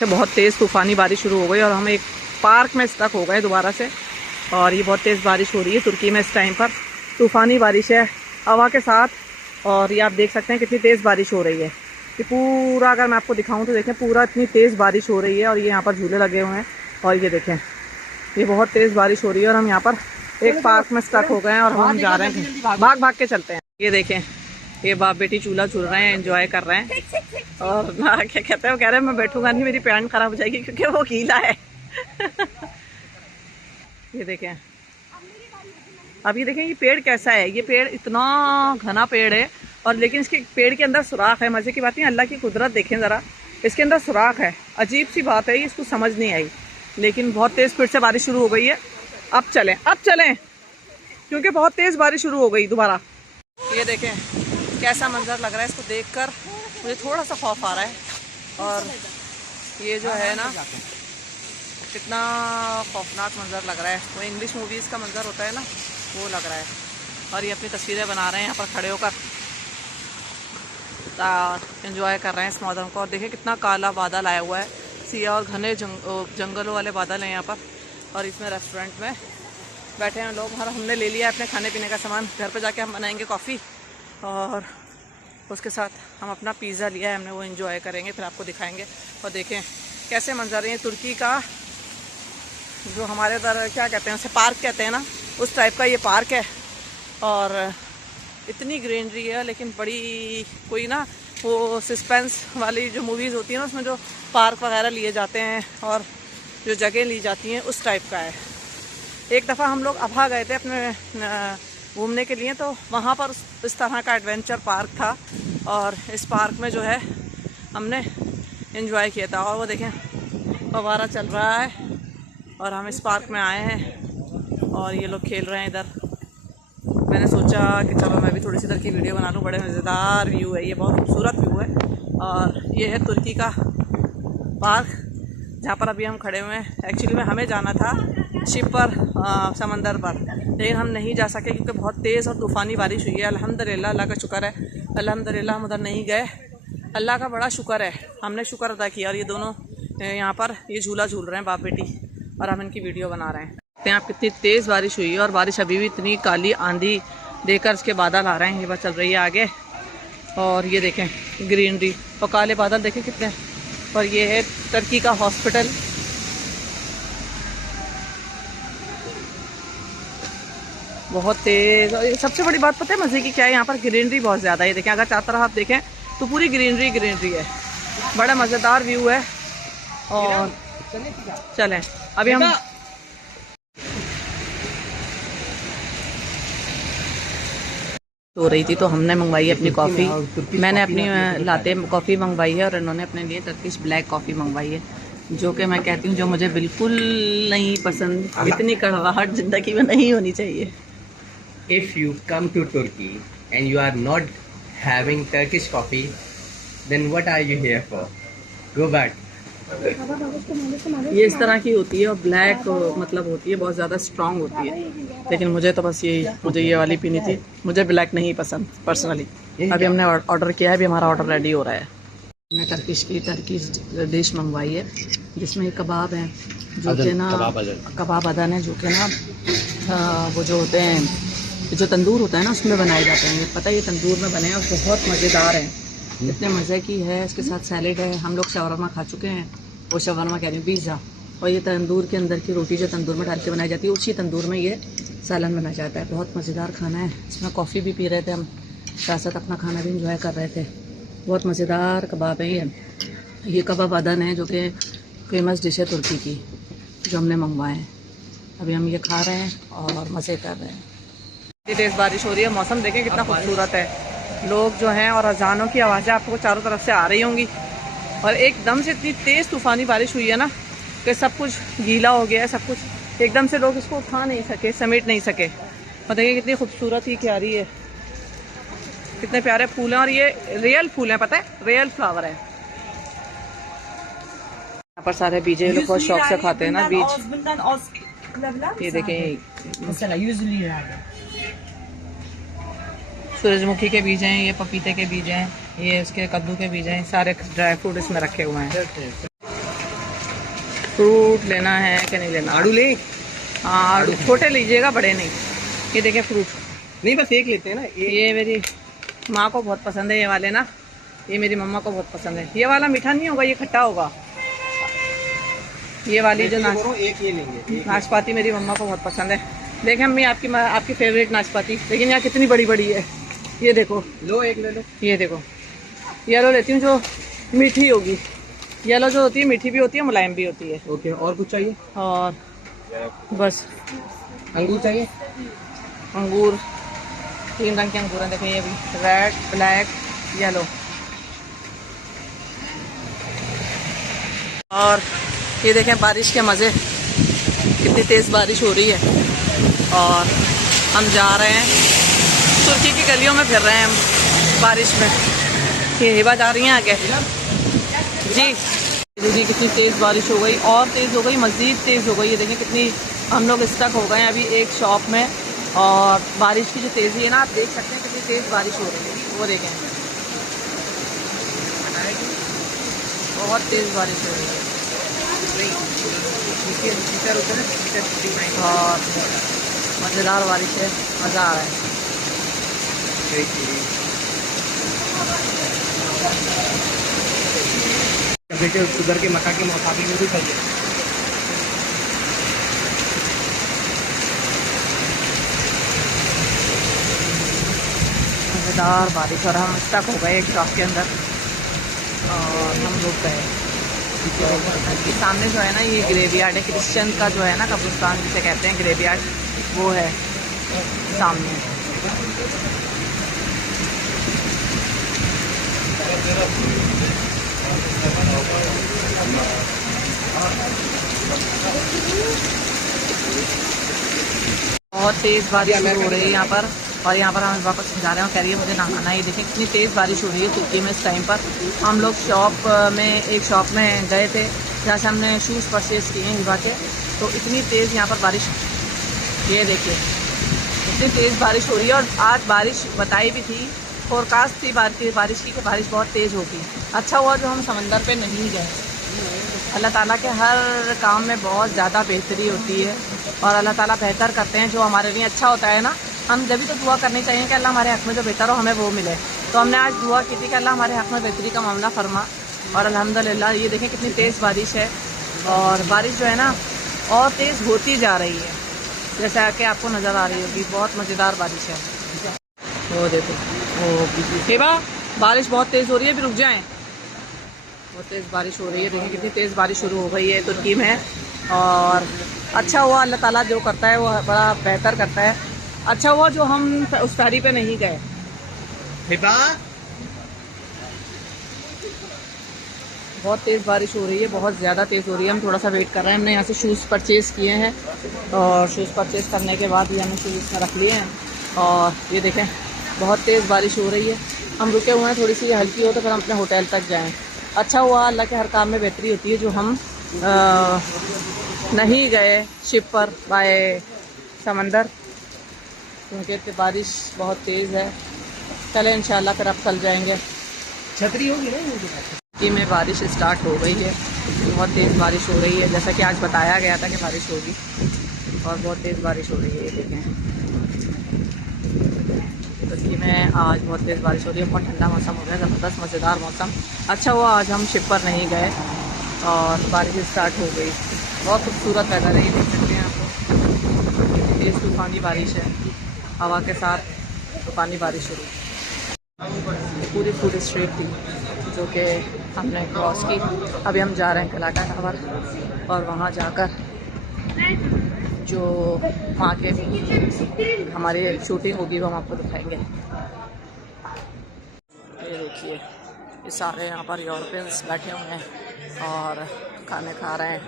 बहुत तेज़ तूफ़ानी बारिश शुरू हो गई और हम एक पार्क में स्टक हो गए दोबारा से। और ये बहुत तेज़ बारिश हो रही है तुर्की में इस टाइम पर। तूफ़ानी बारिश है हवा के साथ। और ये आप देख सकते हैं कितनी तेज़ बारिश हो रही है। ये पूरा अगर मैं आपको दिखाऊं तो देखें पूरा इतनी तेज़ बारिश हो रही है। और ये यहाँ पर झूले लगे हुए हैं और ये देखें ये बहुत तेज़ बारिश हो रही है। और हम यहाँ पर एक पार्क में स्टक हो गए हैं और हम जा रहे हैं, भाग भाग के चलते हैं। ये देखें ये बाप बेटी चूल्हा झूल रहे हैं, एंजॉय कर रहे हैं। और ना क्या कहते हैं वो कह रहे हैं मैं बैठूंगा नहीं, मेरी पैंट खराब हो जाएगी क्योंकि वो गीला है। ये देखें अब ये देखें ये पेड़ कैसा है। ये पेड़ इतना घना पेड़ है और लेकिन इसके पेड़ के अंदर सुराख है। मजे की बात नहीं, अल्लाह की कुदरत देखें ज़रा, इसके अंदर सुराख है। अजीब सी बात है, ये इसको समझ नहीं आई। लेकिन बहुत तेज़ फिर से बारिश शुरू हो गई है। अब चलें क्योंकि बहुत तेज़ बारिश शुरू हो गई दोबारा। ये देखें कैसा मंजर लग रहा है, इसको देखकर मुझे थोड़ा सा खौफ आ रहा है। और ये जो है ना कितना खौफनाक मंजर लग रहा है, वो इंग्लिश मूवीज़ का मंजर होता है ना वो लग रहा है। और ये अपनी तस्वीरें बना रहे हैं यहाँ पर खड़े होकर, एंजॉय कर रहे हैं इस मौसम को। और देखिए कितना काला बादल आया हुआ है, सिया और घने जंगलों वाले बादल हैं यहाँ पर। और इसमें रेस्टोरेंट में बैठे हैं लोग। और हमने ले लिया अपने खाने पीने का सामान, घर पे जाके हम बनाएंगे कॉफ़ी और उसके साथ हम अपना पिज़्ज़ा लिया है हमने, वो एंजॉय करेंगे, फिर आपको दिखाएंगे। और देखें कैसे मंजर है तुर्की का, जो हमारे उधर क्या कहते हैं उसे पार्क कहते हैं ना, उस टाइप का ये पार्क है। और इतनी ग्रीनरी है, लेकिन बड़ी कोई ना वो सस्पेंस वाली जो मूवीज़ होती है ना उसमें जो पार्क वगैरह लिए जाते हैं और जो जगह ली जाती हैं उस टाइप का है। एक दफ़ा हम लोग अभा गए थे अपने घूमने के लिए, तो वहाँ पर इस तरह का एडवेंचर पार्क था। और इस पार्क में जो है हमने एंजॉय किया था। और वो देखें फव्वारा चल रहा है और हम इस पार्क में आए हैं और ये लोग खेल रहे हैं इधर। मैंने सोचा कि चलो मैं भी थोड़ी सी इधर की वीडियो बना लूँ। बड़े मज़ेदार व्यू है, ये बहुत खूबसूरत व्यू है। और ये है तुर्की का पार्क जहाँ पर अभी हम खड़े हुए हैं। एक्चुअली में हमें जाना था शिप पर, समंदर पर, लेकिन हम नहीं जा सके क्योंकि बहुत तेज़ और तूफ़ानी बारिश हुई है। अल्हम्दुलिल्लाह, अल्लाह का शुक्र है, अल्हम्दुलिल्लाह हम उधर नहीं गए। अल्लाह का बड़ा शुक्र है, हमने शुक्र अदा किया। और ये दोनों यहाँ पर ये झूला झूल रहे हैं बाप बेटी और हम इनकी वीडियो बना रहे हैं। यहाँ कितनी तेज़ बारिश हुई है और बारिश अभी भी इतनी काली आंधी देकर इसके बादल आ रहे हैं। ये बात चल रही है आगे और ये देखें ग्रीनरी और काले बादल देखें कितने। और ये है तुर्की का हॉस्पिटल। बहुत तेज़। और सबसे बड़ी बात पता है मज़े की क्या है, यहाँ पर ग्रीनरी बहुत ज़्यादा है। ये देखें अगर चारों तरफ आप देखें तो पूरी ग्रीनरी है, बड़ा मज़ेदार व्यू है। और चलें अभी हम हो रही थी तो हमने मंगवाई अपनी कॉफ़ी। मैंने अपनी लाते कॉफ़ी मंगवाई है और इन्होंने अपने लिए टर्किश ब्लैक कॉफ़ी मंगवाई है, जो कि मैं कहती हूँ जो मुझे बिल्कुल नहीं पसंद। इतनी कड़वाहट ज़िंदगी में नहीं होनी चाहिए। If you come to Turkey and you are not having Turkish coffee, then what are you here for? Go back. ये इस तरह की होती है और ब्लैक मतलब होती है बहुत ज़्यादा स्ट्रांग होती है, लेकिन मुझे तो बस मुझे ये वाली पीनी थी। मुझे ब्लैक नहीं पसंद पर्सनली। अभी हमने ऑर्डर किया है, अभी हमारा ऑर्डर रेडी हो रहा है। हमने टर्किश डिश मंगवाई है जिसमें कबाब हैं जो कि ना कबाब अदन है, जो कि ना वो जो होते हैं जो तंदूर होता है ना उसमें बनाए जाते हैं। पता है ये तंदूर में बने हैं और बहुत मज़ेदार हैं, इतने मज़े की है। इसके साथ सैलेड है, हम लोग शवरमा खा चुके हैं, वो शवरमा कह रही हूँ पिज़्ज़ा। और ये तंदूर के अंदर की रोटी जो तंदूर में डाल के बनाई जाती है, उसी तंदूर में ये सालन बनाया जाता है। बहुत मज़ेदार खाना है। इसमें कॉफ़ी भी पी रहे थे हम, साथ साथ अपना खाना भी इंजॉय कर रहे थे। बहुत मज़ेदार कबाब है ये कबाब अदन है जो कि फेमस डिश है तुर्की की, जो हमने मंगवाए हैं। अभी हम ये खा रहे हैं और मज़े कर रहे हैं। तेज़ बारिश हो रही है, मौसम देखें कितना खूबसूरत है। लोग जो हैं और अजानों की आवाज़ें आपको चारों तरफ से आ रही होंगी। और एकदम से इतनी तेज़ तूफ़ानी बारिश हुई है ना कि सब कुछ गीला हो गया है, सब कुछ एकदम से लोग इसको उठा नहीं सके, समेट नहीं सके। और देखिए कितनी खूबसूरत ही क्यारी है, कितने प्यारे फूल हैं। और ये रियल फूल हैं, पता है रियल फ्लावर है। यहाँ पर सारे बीजे लोग बहुत शौक से खाते हैं ना बीज। ये देखें सूरजमुखी के बीज हैं, ये पपीते के बीज हैं, ये इसके कद्दू के बीज हैं, सारे ड्राई फ्रूट इसमें रखे हुए हैं। फ्रूट लेना है कि नहीं लेना? आड़ू ले। हाँ छोटे लीजिएगा, बड़े नहीं। ये देखें फ्रूट, नहीं बस एक लेते हैं ना, एक। ये मेरी माँ को बहुत पसंद है ये वाले ना, ये मेरी मम्मा को बहुत पसंद है। ये वाला मीठा नहीं होगा, ये खट्टा होगा। ये वाली जो एक ये लेंगे, नाशपाती मेरी मम्मा को बहुत पसंद है। देखें अम्मी, आपकी फेवरेट नाशपाती, लेकिन यहाँ कितनी बड़ी बड़ी है। ये देखो, लो एक ले लो। ये देखो, येलो लेती हूँ जो मीठी होगी। येलो जो होती है मीठी भी होती है, मुलायम भी होती है। ओके, और कुछ चाहिए? और बस अंगूर चाहिए? अंगूर 3 रंग के अंगूर हैं, देखें ये भी, रेड, ब्लैक, येलो। और ये देखें बारिश के मज़े, कितनी तेज़ बारिश हो रही है। और हम जा रहे हैं तुर्की की गलियों में, फिर रहे हैं हम बारिश में। ये हिबा जा रही हैं आगे जी। देखिए कितनी तेज़ बारिश हो गई, और तेज़ हो गई, मज़ीद तेज़ हो गई। ये देखें कितनी, हम लोग स्टक हो गए हैं अभी एक शॉप में। और बारिश की जो तेज़ी है ना, आप देख सकते हैं कितनी तेज़ बारिश हो रही है। वो देखें, बहुत तेज़ बारिश हो रही है और मज़ेदार बारिश है, मज़ा आ रहा है। शुगर के मक्का के मुताबिक में भी चाहिए। मज़ेदार बारिश, और हम स्टक हो गए एक शॉप के अंदर और हम रुक गए। ये सामने जो है ना, ये ग्रेवयार्ड है, क्रिश्चियन का जो है ना, कब्रिस्तान जिसे कहते हैं ग्रेवयार्ड, वो है सामने। बहुत तेज़ बारिश हो रही है यहाँ पर, और यहाँ पर हम वापस समझा रहे हैं, कह रही है मुझे नहाना है। ये देखें कितनी तेज़ बारिश हो रही है तुर्की में इस टाइम पर। हम लोग एक शॉप में गए थे जहाँ से हमने शूज़ परचेज़ किए हैं हिबा के, तो इतनी तेज़ यहाँ पर बारिश, ये देखिए इतनी तेज़ बारिश हो रही है। और आज बारिश बताई भी थी, फोरकास्ट थी बारिश की, कि बारिश बहुत तेज़ होगी। अच्छा हुआ जो हम समंदर पे नहीं गए। अल्लाह ताला के हर काम में बहुत ज़्यादा बेहतरी होती है, और अल्लाह ताला बेहतर करते हैं जो हमारे लिए अच्छा होता है ना। हम जब भी तो दुआ करनी चाहिए कि अल्लाह हमारे हक़ में जो बेहतर हो हमें वो मिले। तो हमने आज दुआ की थी कि अल्लाह हमारे हक़ में बेहतरी का मामला फरमा, और अल्हम्दुलिल्लाह ये देखें कितनी तेज़ बारिश है। और बारिश जो है ना और तेज़ होती जा रही है, जैसा कि आपको नज़र आ रही होगी। बहुत मज़ेदार बारिश है। वो देखो, वो हिबा बारिश बहुत तेज़ हो रही है, अभी रुक जाएँ। बहुत तेज़ बारिश हो रही है, देखिए कितनी तेज़ बारिश शुरू हो गई है तुर्की में। और अच्छा हुआ, अल्लाह ताला जो करता है वो बड़ा बेहतर करता है। अच्छा हुआ जो हम उस फेरी पे नहीं गए। हिबा बहुत तेज़ बारिश हो रही है, बहुत ज़्यादा तेज़ हो रही है। हम थोड़ा सा वेट कर रहे हैं। हमने यहाँ से शूज़ परचेज़ किए हैं, और शूज़ परचेज़ करने के बाद ये हमने शूज़ में रख लिए हैं। और ये देखें बहुत तेज़ बारिश हो रही है। हम रुके हुए हैं, थोड़ी सी हल्की हो तो फिर हम अपने होटल तक जाएँ। अच्छा हुआ, अल्लाह के हर काम में बेहतरी होती है, जो हम नहीं गए शिप पर बाय समंदर, क्योंकि बारिश बहुत तेज़ है। चले इंशाल्लाह फिर अब कल जाएंगे। छतरी होगी ना इनके पास? कि में बारिश स्टार्ट हो गई है, बहुत तेज़ बारिश हो रही है, जैसा कि आज बताया गया था कि बारिश होगी, और बहुत तेज़ बारिश हो रही है। ये देखें तुर्की में आज बहुत तेज़ बारिश हो रही है। बहुत ठंडा मौसम हो गया, ज़बरदस्त मज़ेदार मौसम। अच्छा हुआ आज हम शिप पर नहीं गए और बारिश स्टार्ट हो गई। बहुत खूबसूरत वेदर है, ये देख सकते हैं आपको। तेज़ तूफ़ानी बारिश है, हवा के साथ तूफ़ानी बारिश शुरू। पूरी फूड स्ट्रीट थी जो कि हमने क्रॉस की। अभी हम जा रहे हैं कलाटा टावर, और वहाँ जाकर जो वहाँ के हमारी शूटिंग होगी वो हम आपको दिखाएंगे। ये देखिए, ये सारे यहाँ पर यूरोपियंस बैठे हुए हैं और खाने खा रहे हैं।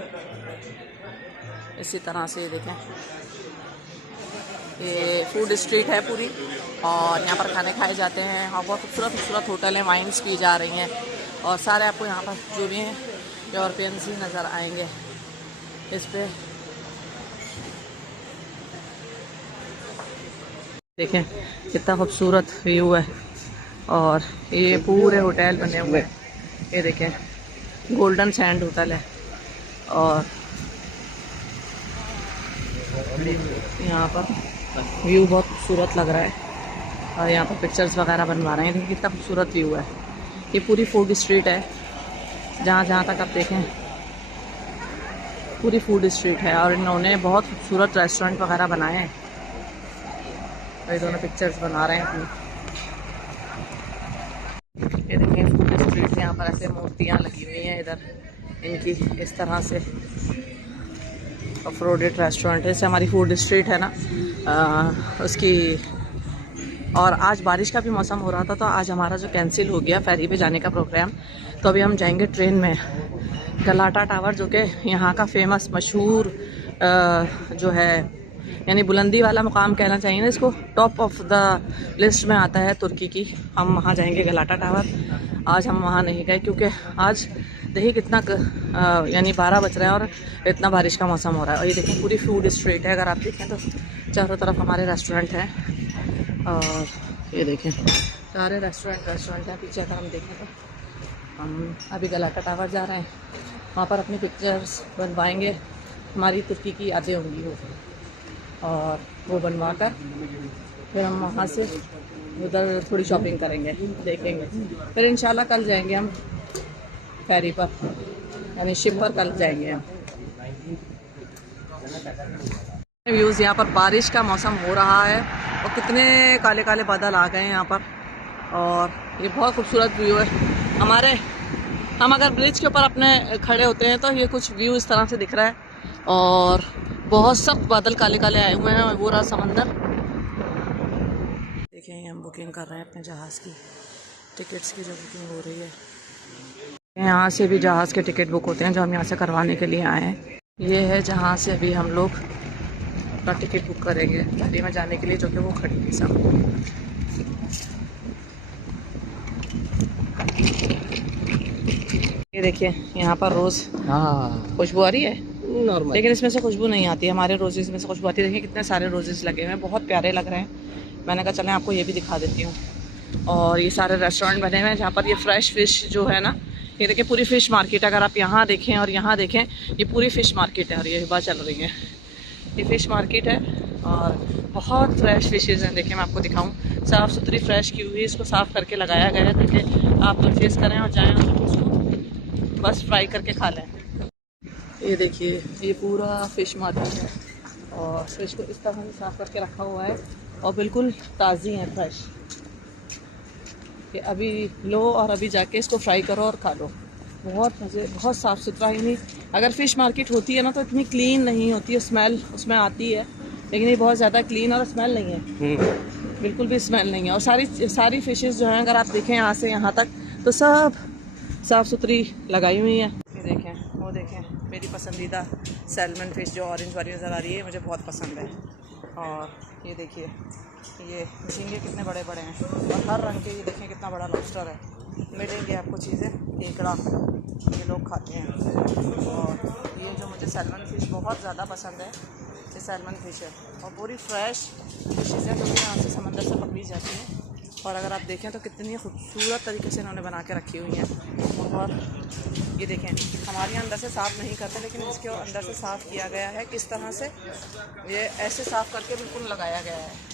इसी तरह से ये देखें, ये फूड स्ट्रीट है पूरी, और यहाँ पर खाने खाए जाते हैं। और बहुत खूबसूरत खूबसूरत होटल हैं, वाइन्स पी जा रही हैं, और सारे आपको यहाँ पर जो भी हैं यूरोपियंस ही नज़र आएंगे इस पे। देखें कितना खूबसूरत व्यू है, और ये पूरे होटल बने हुए हैं। ये देखें गोल्डन सैंड होटल है, और यहाँ पर व्यू बहुत खूबसूरत लग रहा है और यहाँ पर पिक्चर्स वगैरह बनवा रहे हैं। देखिए कितना खूबसूरत व्यू है। ये पूरी फूड स्ट्रीट है, जहाँ जहाँ तक आप देखें पूरी फूड स्ट्रीट है और इन्होंने बहुत खूबसूरत रेस्टोरेंट वगैरह बनाए हैं और ये दोनों पिक्चर्स बना रहे हैं अपनी। ये देखिए फूड स्ट्रीट, यहाँ पर ऐसे मूर्तियाँ लगी हुई हैं इधर इनकी, इस तरह से ऑफ रोडेड रेस्टोरेंट है। जैसे हमारी फूड स्ट्रीट है ना उसकी। और आज बारिश का भी मौसम हो रहा था, तो आज हमारा जो कैंसिल हो गया फेरी पे जाने का प्रोग्राम, तो अभी हम जाएंगे ट्रेन में गलाटा टावर, जो कि यहाँ का फेमस मशहूर जो है, यानी बुलंदी वाला मुकाम कहना चाहिए ना इसको, टॉप ऑफ द लिस्ट में आता है तुर्की की। हम वहाँ जाएंगे गलाटा टावर। आज हम वहाँ नहीं गए क्योंकि आज देखिए कितना यानी 12 बज रहे हैं और इतना बारिश का मौसम हो रहा है। और ये देखें पूरी फूड स्ट्रीट है, अगर आप देखें तो चारों तरफ हमारे रेस्टोरेंट हैं और ये देखें सारे रेस्टोरेंट हैं। पीछे अगर हम देखें तो हम अभी गलाटा टावर जा रहे हैं, वहाँ पर अपनी पिक्चर्स बनवाएंगे, हमारी तुर्की की यादें होंगी वो, और वो बनवा कर फिर हम वहाँ से उधर थोड़ी शॉपिंग करेंगे, देखेंगे। फिर इंशाल्लाह कल जाएंगे हम फेरी पर, यानी शिप पर कल जाएंगे हम। व्यूज़, यहाँ पर बारिश का मौसम हो रहा है और कितने काले काले बादल आ गए हैं यहाँ पर, और ये बहुत खूबसूरत व्यू है। हम अगर ब्रिज के ऊपर अपने खड़े होते हैं तो ये कुछ व्यू इस तरह से दिख रहा है और बहुत सख्त बादल काले काले आए हुए हैं। वो रहा समंदर। देखिए हम बुकिंग कर रहे हैं अपने जहाज़ की टिकट्स की, जो बुकिंग हो रही है। यहाँ से भी जहाज़ के टिकट बुक होते हैं जो हम यहाँ से करवाने के लिए आए हैं। ये है जहाँ से अभी हम लोग अपना टिकट बुक करेंगे दिल्ली में जाने के लिए, जो कि वो खड़ी थी सब। ये देखिए यहाँ पर रोज़ खुशबू आ रही है नॉर्मल, लेकिन इसमें से खुशबू नहीं आती है। हमारे रोजेज़ में से खुशबू आती है। देखिए कितने सारे रोजेज़ लगे हुए हैं, बहुत प्यारे लग रहे हैं। मैंने कहा चलें आपको ये भी दिखा देती हूँ। और ये सारे रेस्टोरेंट बने हुए हैं जहाँ पर ये फ्रेश फ़िश जो है ना, ये देखिए पूरी फ़िश मार्केट। अगर आप यहाँ देखें और यहाँ देखें, ये पूरी फ़िश मार्केट है और ये हिबा चल रही है। ये फ़िश मार्केट है और बहुत फ्रेश फ़िशेज़ हैं। देखिए मैं आपको दिखाऊँ, साफ़ सुथरी फ्रेश की हुई, इसको साफ़ करके लगाया गया है। देखिए आप परचेज़ करें और जाएँ और उसको बस फ्राई करके खा लें। ये देखिए ये पूरा फ़िश मार्केट है और फ़िश को इस तरह से साफ़ करके रखा हुआ है और बिल्कुल ताज़ी है, फ्रेश, कि अभी लो और अभी जाके इसको फ्राई करो और खा लो। बहुत मज़े, बहुत साफ़ सुथरा। ही नहीं, अगर फ़िश मार्केट होती है ना तो इतनी क्लीन नहीं होती है, स्मेल उसमें आती है, लेकिन ये बहुत ज़्यादा क्लीन और स्मेल नहीं है, बिल्कुल भी स्मेल नहीं है। और सारी फ़िशेज़ जो हैं अगर आप देखें यहाँ से यहाँ तक, तो सब साफ़ सुथरी लगाई हुई है। ये देखें, वो देखें, मेरी पसंदीदा सैल्मन फ़िश जो ऑरेंज वाली नज़र आ रही है, मुझे बहुत पसंद है। और ये देखिए ये झींगे कितने बड़े बड़े हैं और हर रंग के। ये देखें कितना बड़ा लॉबस्टर है। मिलेंगे आपको चीज़ें, केकड़ा ये लोग खाते हैं। और ये जो मुझे सैल्मन फ़िश बहुत ज़्यादा पसंद है, ये सैल्मन फ़िश है और पूरी फ्रेश फ़िशेज़ हैं जो कि यहाँ से समंदर से पकड़ी जाती हैं। और अगर आप देखें तो कितनी खूबसूरत तरीके से इन्होंने बना के रखी हुई हैं। और ये देखें, हमारे यहाँ अंदर से साफ़ नहीं करते, लेकिन इसके अंदर से साफ़ किया गया है। किस तरह से ये ऐसे साफ़ करके बिल्कुल लगाया गया है।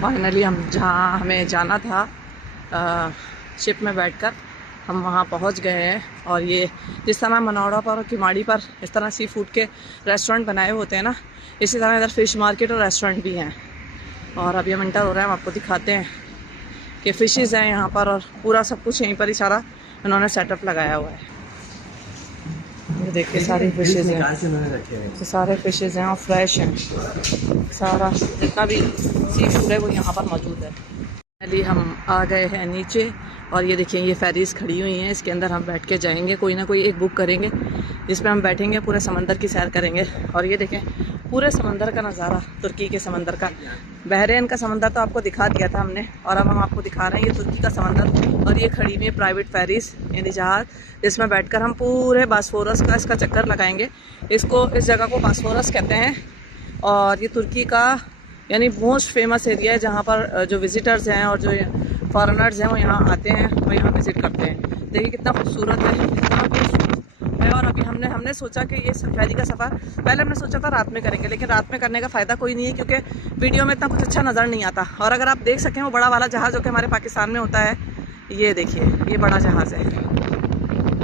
फाइनली हम जहाँ हमें जाना था शिप में बैठकर हम वहाँ पहुँच गए हैं। और ये जिस तरह मनौड़ा पर और किमाड़ी पर इस तरह सी फूड के रेस्टोरेंट बनाए होते हैं ना, इसी तरह इधर फ़िश मार्केट और रेस्टोरेंट भी हैं। और अभी हम इंटर हो रहे हैं, हम आपको दिखाते हैं कि फ़िशेज़ हैं यहाँ पर और पूरा सब कुछ यहीं पर ही सारा उन्होंने सेटअप लगाया हुआ है। ये देखिए सारी फ़िशेज़ हैं, तो सारे फ़िशेज़ हैं और फ्रेश हैं। सारा जितना भी सी फूड है वो यहाँ पर मौजूद है। फाइनली हम आ गए हैं नीचे और ये देखिए ये फेरीज़ खड़ी हुई हैं, इसके अंदर हम बैठ के जाएंगे। कोई ना कोई एक बुक करेंगे जिसमें हम बैठेंगे, पूरे समंदर की सैर करेंगे। और ये देखें पूरे समंदर का नज़ारा, तुर्की के समंदर का। बहरीन का समंदर तो आपको दिखा दिया था हमने, और अब हम आपको दिखा रहे हैं ये तुर्की का समंदर। और ये खड़ी हुई है प्राइवेट फेरीज़, यानी जहाज़, जिसमें बैठकर हम पूरे बास्फोरस का इसका चक्कर लगाएंगे। इस जगह को बास्फोरस कहते हैं और ये तुर्की का यानी मोस्ट फेमस एरिया है, जहाँ पर जो विज़िटर्स हैं और जो फॉरेनर्स हैं वो यहाँ आते हैं, वो यहाँ विज़िट करते हैं। देखिए कितना खूबसूरत है, कितना खूबसूरत है। और अभी हम हमने सोचा कि ये फेरी का सफ़र पहले हमने सोचा था रात में करेंगे, लेकिन रात में करने का फ़ायदा कोई नहीं है क्योंकि वीडियो में इतना कुछ अच्छा नज़र नहीं आता। और अगर आप देख सकें वो बड़ा वाला जहाज़ जो कि हमारे पाकिस्तान में होता है, ये देखिए ये बड़ा जहाज़ है,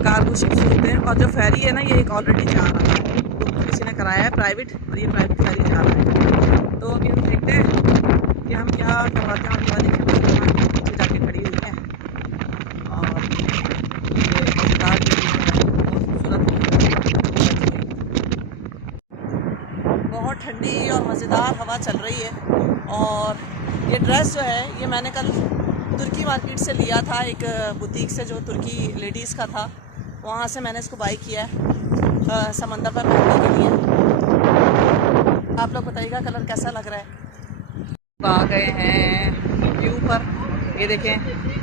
कार्गो शिप्स होते हैं। और जो फेरी है ना ये एक ऑलरेडी जा रहा है, तो किसी ने कराया है प्राइवेट, और ये प्राइवेट फेरी जा रहा है। तो अभी हम देखते हैं कि हम क्या करवाते हैं। और देखिए पीछे जाके खड़ी हुई है और बहुत ठंडी और मज़ेदार हवा चल रही है। और ये ड्रेस जो है ये मैंने कल तुर्की मार्केट से लिया था, एक बुटीक से जो तुर्की लेडीज़ का था, वहाँ से मैंने इसको बाई किया है समंदर पर पहनने के लिए। आप लोग बताइएगा कलर कैसा लग रहा है। आ गए हैं व्यू पर, ये देखें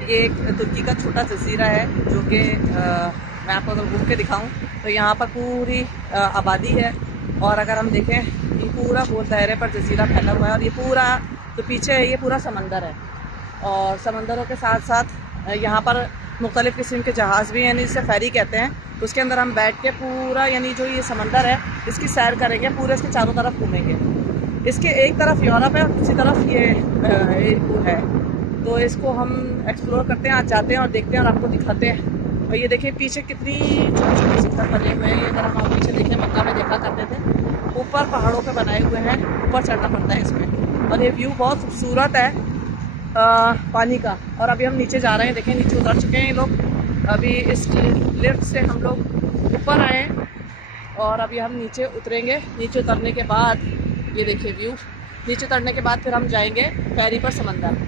ये एक तुर्की का छोटा जजीरा है जो कि मैं आपको अगर घूम के दिखाऊं तो यहाँ पर पूरी आबादी है। और अगर हम देखें ये पूरा गोल दायरे पर जजीरा फैला हुआ है और ये पूरा जो पीछे है ये पूरा समंदर है। और समंदरों के साथ साथ यहाँ पर मुख्तलिफ़ किस्म के जहाज़ भी हैं, यानी जिसे फेरी कहते हैं। तो उसके अंदर हम बैठ के पूरा यानी जो ये समंदर है इसकी सैर करेंगे, पूरे इसके चारों तरफ घूमेंगे। इसके एक तरफ यूरोप है और दूसरी तरफ ये है, तो इसको हम एक्सप्लोर करते हैं, आज जाते हैं और देखते हैं और आपको दिखाते हैं। और ये देखिए पीछे कितनी छोटी छोटी शिखर बने हुए हैं। अगर हम आप पीछे देखें, मक्का में देखा करते थे, ऊपर पहाड़ों पे बनाए हुए हैं, ऊपर चढ़ना पड़ता है इसमें। और ये व्यू बहुत खूबसूरत है पानी का। और अभी हम नीचे जा रहे हैं, देखें नीचे उतर चुके हैं ये लोग। अभी इस लिफ्ट से हम लोग ऊपर आए और अभी हम नीचे उतरेंगे। नीचे उतरने के बाद ये देखिए व्यू, नीचे उतरने के बाद फिर हम जाएंगे फेरी पर समंदर।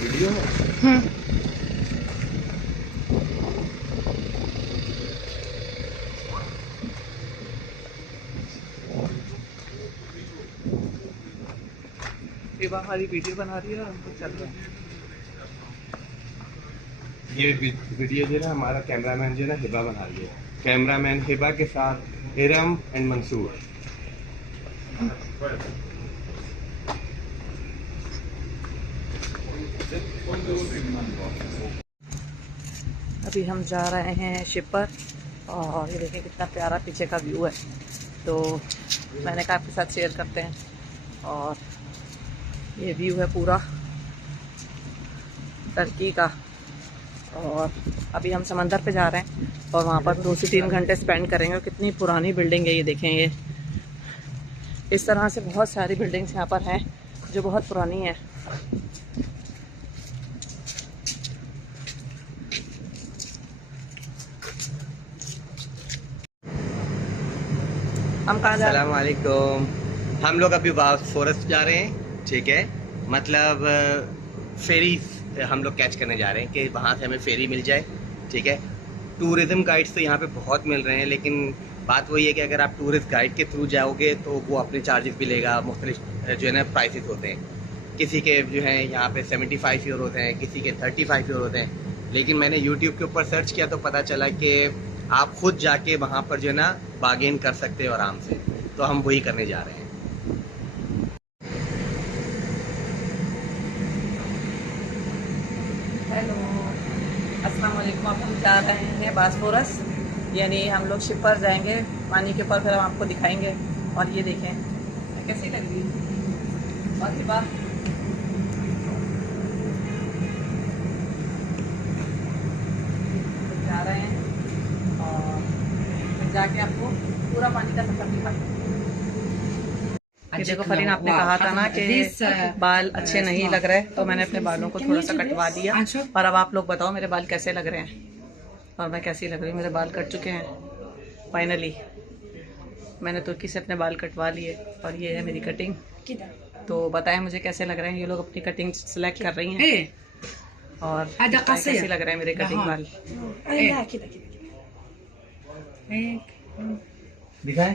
वीडियो में हिबा हमारी वीडियो बना रही है और हमको चल रहा है। ये वीडियो जो है ना हमारा कैमरामैन जो है ना हिबा बना रही है। कैमरामैन हिबा के साथ इरम एंड मंसूर। अभी हम जा रहे हैं शिप पर और ये देखिए कितना प्यारा पीछे का व्यू है, तो मैंने कहा आपके साथ शेयर करते हैं। और ये व्यू है पूरा टर्की का। और अभी हम समंदर पे जा रहे हैं और वहाँ पर 2 से 3 घंटे स्पेंड करेंगे। और कितनी पुरानी बिल्डिंग है ये देखें, ये इस तरह से बहुत सारी बिल्डिंग्स यहाँ पर हैं जो बहुत पुरानी है। हम कहाँ जा रहे हैं? अस्सलाम वालेकुम। हम लोग अभी फॉरेस्ट जा रहे हैं, ठीक है, मतलब फेरी हम लोग कैच करने जा रहे हैं कि वहाँ से हमें फेरी मिल जाए, ठीक है। टूरिज़्म गाइड्स तो यहाँ पे बहुत मिल रहे हैं, लेकिन बात वही है कि अगर आप टूरिस्ट गाइड के थ्रू जाओगे तो वो अपने चार्जेस भी लेगा। मुख्तलिफ जो है ना प्राइसेस होते हैं, किसी के जो है यहाँ पे 75 यूरो होते हैं, किसी के 35 यूरो होते हैं। लेकिन मैंने यूट्यूब के ऊपर सर्च किया तो पता चला कि आप खुद जाके वहाँ पर जो है ना बार्गेन कर सकते हो आराम से। तो हम वही करने जा रहे हैं। हेलो, अस्सलाम वालेकुम। अब हम जा रहे हैं बासफोरस, यानी हम लोग शिप पर जाएंगे पानी के ऊपर, फिर हम आपको दिखाएंगे। और ये देखें कैसी लग रही है। और हिबा जा रहे हैं और जाके आपको पूरा पानी का सफर दिखाएंगे। देखो फरीन, आपने कहा था ना कि बाल अच्छे नहीं लग रहे, तो मैंने अपने बालों को थोड़ा सा कटवा दिया। और अब आप लोग बताओ मेरे बाल कैसे लग रहे हैं और मैं कैसी लग रही हूँ। मेरे बाल कट चुके हैं फाइनली। मैंने तुर्की से अपने बाल कटवा लिए और ये है मेरी कटिंग। तो बताएं मुझे कैसे लग रहे हैं। ये लोग अपनी कटिंग सिलेक्ट कर रही हैं और कैसे लग रहे हैं मेरे कटिंग बाल।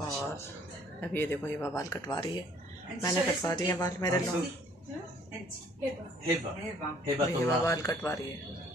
और अब ये देखो हिबा बाल कटवा रही है। मैंने कटवा दिए बाल मेरे लोग। हिबा बाल कटवा रही है।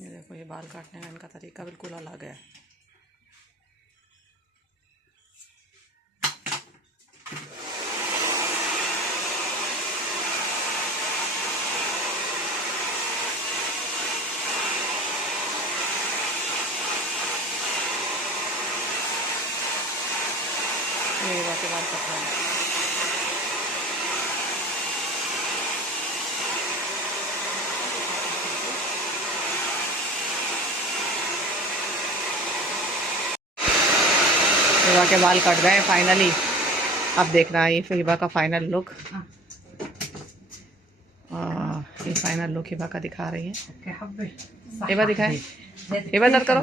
ये देखो ये बाल काटने का इनका तरीका बिल्कुल अलग है। ये के बाल कट रहे हैं। हिबा के बाल कट गए फाइनली। अब देखना है ये हिबा का फाइनल लुक। ये फाइनल लुक हिबा का दिखा रही है। हिबा दिखाए, हिबा इधर करो,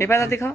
हिबा इधर दिखाओ।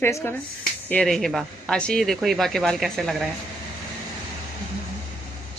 फेस करें। ये रही हिबा। आशी देखो हिबा के बाल कैसे लग रहे हैं।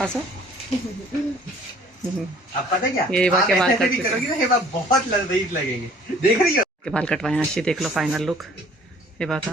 हंसो। अब पता क्या, ये हिबा आप के बाल ऐसे कट भी चुके करोगी ना हिबा बहुत लजीज लगेंगे। देख रही हो के बाल कटवाए हैं। आशी देख लो फाइनल लुक हिबा का।